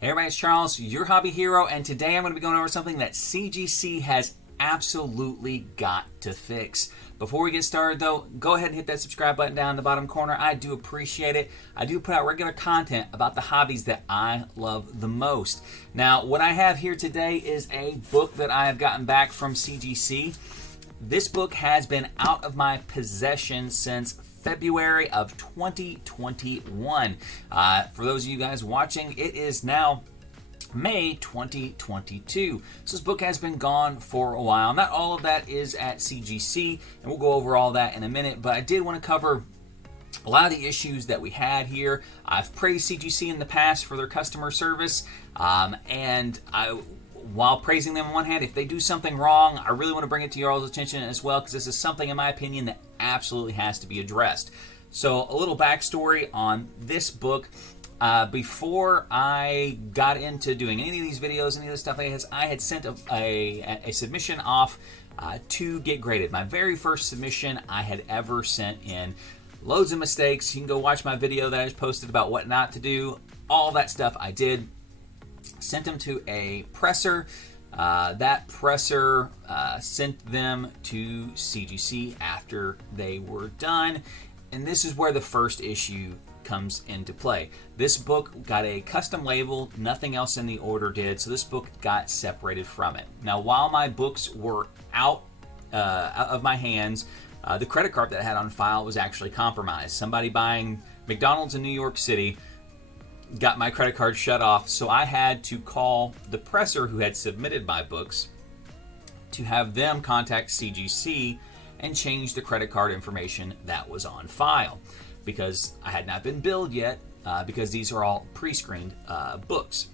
Hey everybody, it's Charles, your hobby hero, and today I'm going to be going over something that CGC has absolutely got to fix. Before we get started though, go ahead and hit that subscribe button down in the bottom corner. I do appreciate it. I do put out regular content about the hobbies that I love the most. Now, what I have here today is a book that I have gotten back from CGC. This book has been out of my possession since February of 2021. For those of you guys watching, it is now May 2022. So this book has been gone for a while. Not all of that is at CGC, and we'll go over all that in a minute, but I did want to cover a lot of the issues that we had here. I've praised CGC in the past for their customer service, while praising them on one hand, if they do something wrong, I really want to bring it to your all's attention as well, because this is something, in my opinion, that absolutely has to be addressed. So a little backstory on this book. Before I got into doing any of these videos, any of this stuff, I had sent a submission off to get graded. My very first submission I had ever sent in. Loads of mistakes. You can go watch my video that I just posted about what not to do. All that stuff I did. Sent them to a presser. That presser sent them to CGC after they were done. And this is where the first issue comes into play. This book got a custom label, nothing else in the order did, so this book got separated from it. Now, while my books were out of my hands, the credit card that I had on file was actually compromised. Somebody buying McDonald's in New York City got my credit card shut off, so I had to call the presser who had submitted my books to have them contact CGC and change the credit card information that was on file, because I had not been billed yet, because these are all pre-screened books.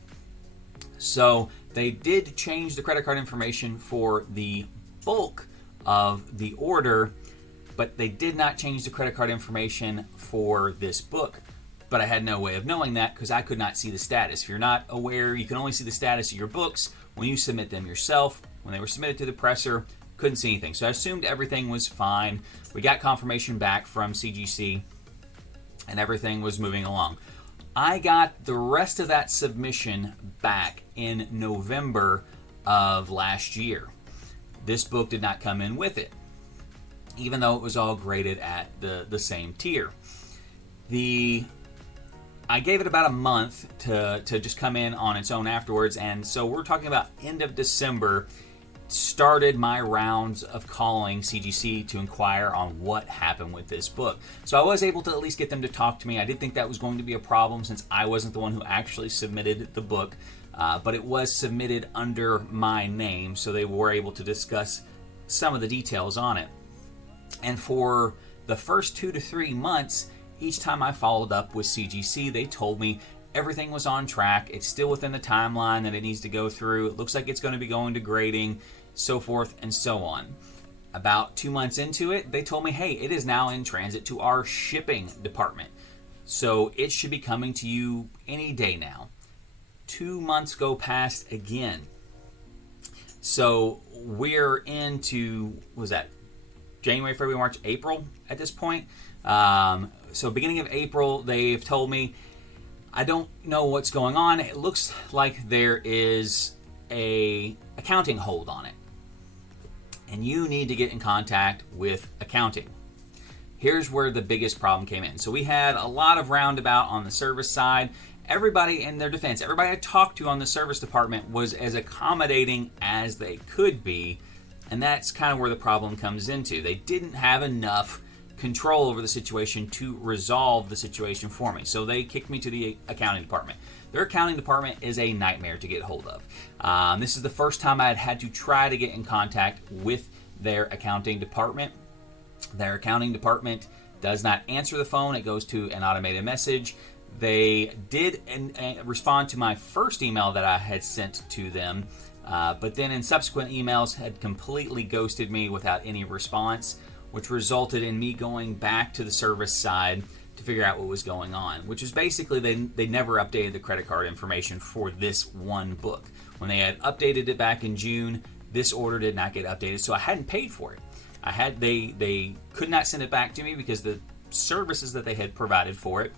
So they did change the credit card information for the bulk of the order, but they did not change the credit card information for this book. But I had no way of knowing that because I could not see the status. If you're not aware, you can only see the status of your books when you submit them yourself. When they were submitted to the presser, couldn't see anything. So I assumed everything was fine. We got confirmation back from CGC and everything was moving along. I got the rest of that submission back in November of last year. This book did not come in with it, even though it was all graded at the same tier. I gave it about a month to just come in on its own afterwards, and so we're talking about end of December, started my rounds of calling CGC to inquire on what happened with this book. So I was able to at least get them to talk to me. I did think that was going to be a problem since I wasn't the one who actually submitted the book, but it was submitted under my name, so they were able to discuss some of the details on it. And for the first 2 to 3 months, each time I followed up with CGC, they told me everything was on track. It's still within the timeline that it needs to go through. It looks like it's going to be going to grading, so forth and so on. About 2 months into it, they told me, hey, it is now in transit to our shipping department. So it should be coming to you any day now. 2 months go past again. So we're into, what was that, January, February, March, April at this point. So beginning of April, they've told me, I don't know what's going on. It looks like there is a accounting hold on it, and you need to get in contact with accounting. Here's where the biggest problem came in. So we had a lot of roundabout on the service side. Everybody, in their defense, everybody I talked to on the service department was as accommodating as they could be, and that's kind of where the problem comes into. They didn't have enough control over the situation to resolve the situation for me. So they kicked me to the accounting department. Their accounting department is a nightmare to get hold of. This is the first time I had to try to get in contact with their accounting department. Their accounting department does not answer the phone. It goes to an automated message. They did respond to my first email that I had sent to them, but then in subsequent emails had completely ghosted me without any response, which resulted in me going back to the service side to figure out what was going on, which is basically they never updated the credit card information for this one book. When they had updated it back in June, this order did not get updated, so I hadn't paid for it. They could not send it back to me because the services that they had provided for it,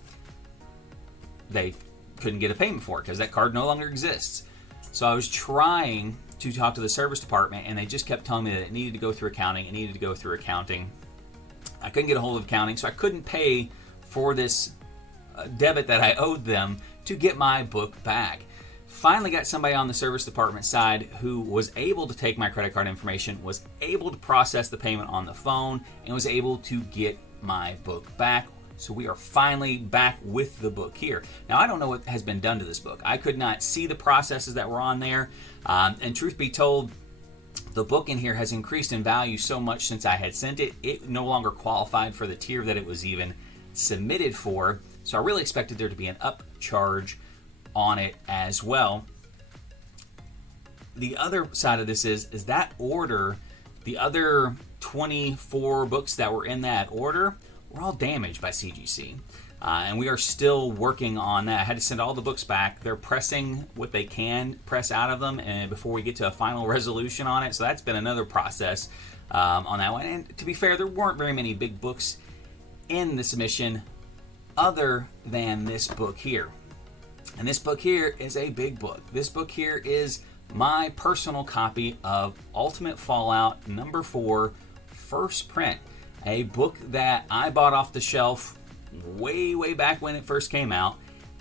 they couldn't get a payment for it because that card no longer exists. So I was trying to talk to the service department, and they just kept telling me that it needed to go through accounting. It needed to go through accounting. I couldn't get a hold of accounting, so I couldn't pay for this debit that I owed them to get my book back. Finally got somebody on the service department side who was able to take my credit card information, was able to process the payment on the phone, and was able to get my book back. So we are finally back with the book here. Now, I don't know what has been done to this book. I could not see the processes that were on there. And truth be told, the book in here has increased in value so much since I had sent it. It no longer qualified for the tier that it was even submitted for. So I really expected there to be an upcharge on it as well. The other side of this is that order, the other 24 books that were in that order were all damaged by CGC. And we are still working on that. I had to send all the books back. They're pressing what they can press out of them and before we get to a final resolution on it. So that's been another process on that one. And to be fair, there weren't very many big books in the submission other than this book here. And this book here is a big book. This book here is my personal copy of Ultimate Fallout number 4, first print. A book that I bought off the shelf way back when it first came out.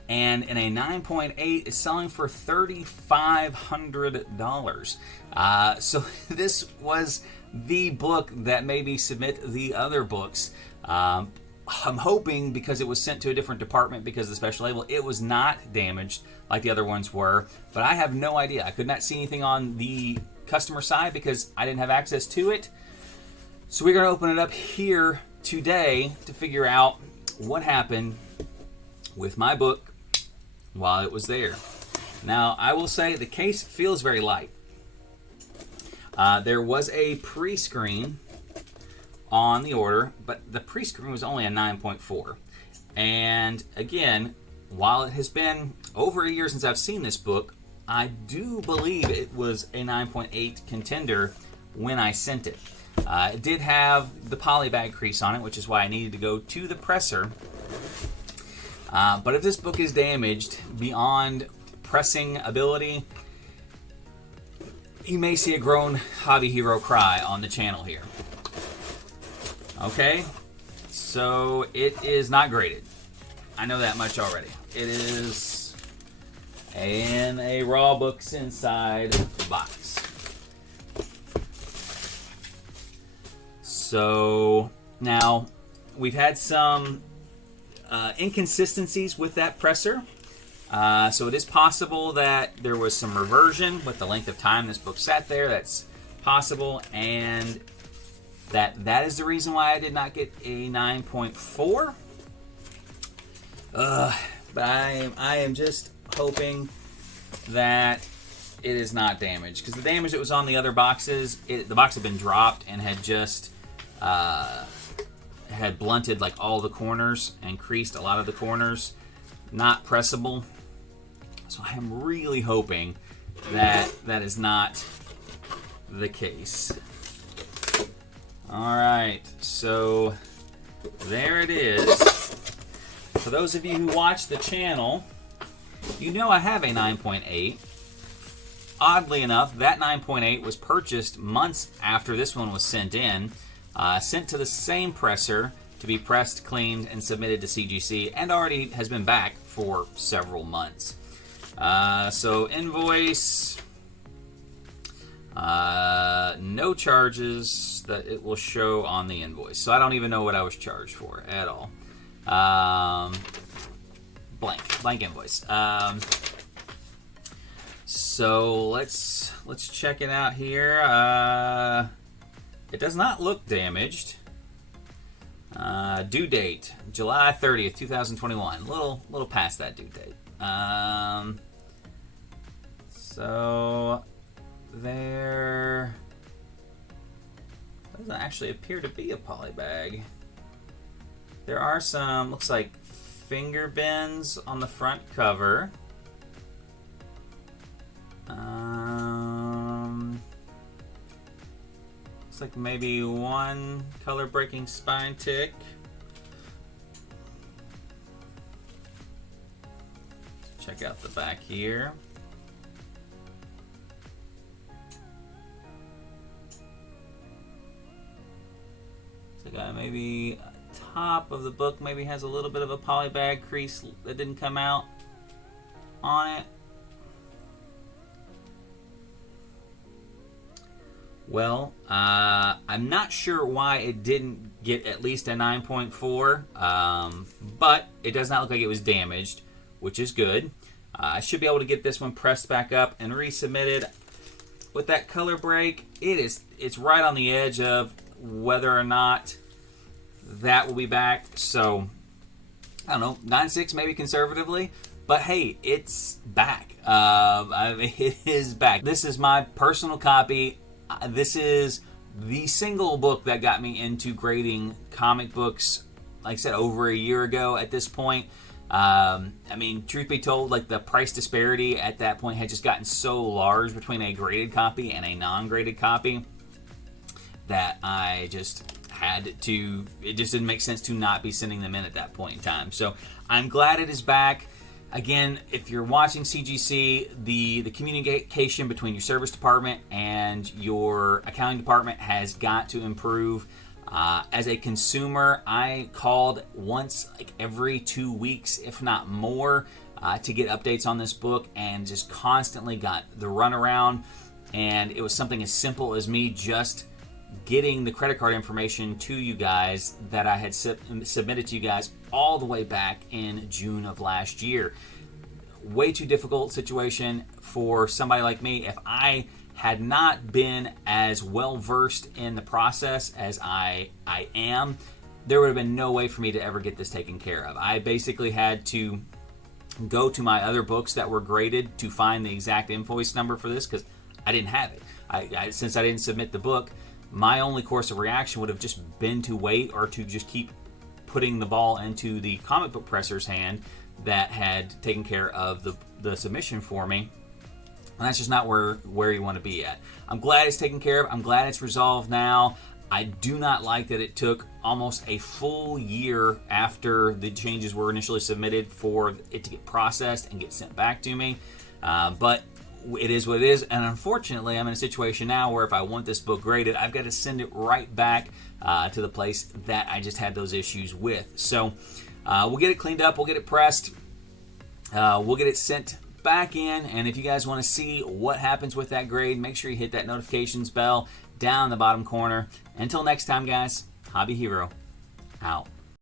And in a 9.8, it's selling for $3,500. So this was the book that made me submit the other books. I'm hoping because it was sent to a different department because of the special label, it was not damaged like the other ones were. But I have no idea. I could not see anything on the customer side because I didn't have access to it. So we're going to open it up here today to figure out what happened with my book while it was there. Now, I will say the case feels very light. There was a pre-screen on the order, but the pre-screen was only a 9.4. And again, while it has been over a year since I've seen this book, I do believe it was a 9.8 contender when I sent it. It did have the poly bag crease on it, which is why I needed to go to the presser. But if this book is damaged beyond pressing ability, you may see a grown hobby hero cry on the channel here. Okay, so it is not graded. I know that much already. It is in a raw books inside box. So now we've had some inconsistencies with that presser. So it is possible that there was some reversion with the length of time this book sat there. That's possible, and that is the reason why I did not get a 9.4. But I am just hoping that it is not damaged, because the damage that was on the other boxes, the box had been dropped and had just had blunted like all the corners and creased a lot of the corners, not pressable. So I am really hoping that that is not the case. All right, so there it is. For those of you who watch the channel, you know I have a 9.8. Oddly enough, that 9.8 was purchased months after this one was sent in, sent to the same presser to be pressed, cleaned, and submitted to CGC, and already has been back for several months. So invoice, no charges that it will show on the invoice. So I don't even know what I was charged for at all. Blank invoice. So let's check it out here. It does not look damaged. Due date July 30th, 2021. Little past that due date. So there doesn't actually appear to be a poly bag. There are some, looks like, finger bends on the front cover. Looks like maybe one color breaking spine tick. Check check out the back here. So got maybe top of the book maybe has a little bit of a polybag crease that didn't come out on it. Well, I'm not sure why it didn't get at least a 9.4, but it does not look like it was damaged, which is good. I should be able to get this one pressed back up and resubmitted. With that color break, it's right on the edge of whether or not that will be back. So, I don't know, 9.6 maybe conservatively. But hey, it's back. It is back. This is my personal copy. This is the single book that got me into grading comic books, like I said, over a year ago at this point. I mean, truth be told, like the price disparity at that point had just gotten so large between a graded copy and a non-graded copy that I just had to, it just didn't make sense to not be sending them in at that point in time. So I'm glad it is back. Again, if you're watching CGC, the communication between your service department and your accounting department has got to improve. As a consumer, I called once like every 2 weeks, if not more, to get updates on this book, and just constantly got the runaround. And it was something as simple as me just getting the credit card information to you guys that I had submitted to you guys all the way back in June of last year. Way too difficult situation for somebody like me. If I had not been as well versed in the process as I am, there would have been no way for me to ever get this taken care of. I basically had to go to my other books that were graded to find the exact invoice number for this, because I didn't have it. Since I didn't submit the book, my only course of reaction would have just been to wait, or to just keep putting the ball into the comic book presser's hand that had taken care of the submission for me. And that's just not where you want to be at. I'm glad it's taken care of. I'm glad it's resolved now. I do not like that it took almost a full year after the changes were initially submitted for it to get processed and get sent back to me. But it is what it is, and unfortunately I'm in a situation now where if I want this book graded, I've got to send it right back to the place that I just had those issues with. So we'll get it cleaned up, we'll get it pressed, we'll get it sent back in, and if you guys want to see what happens with that grade, make sure you hit that notifications bell down in the bottom corner. Until next time, guys, Hobby Hero out.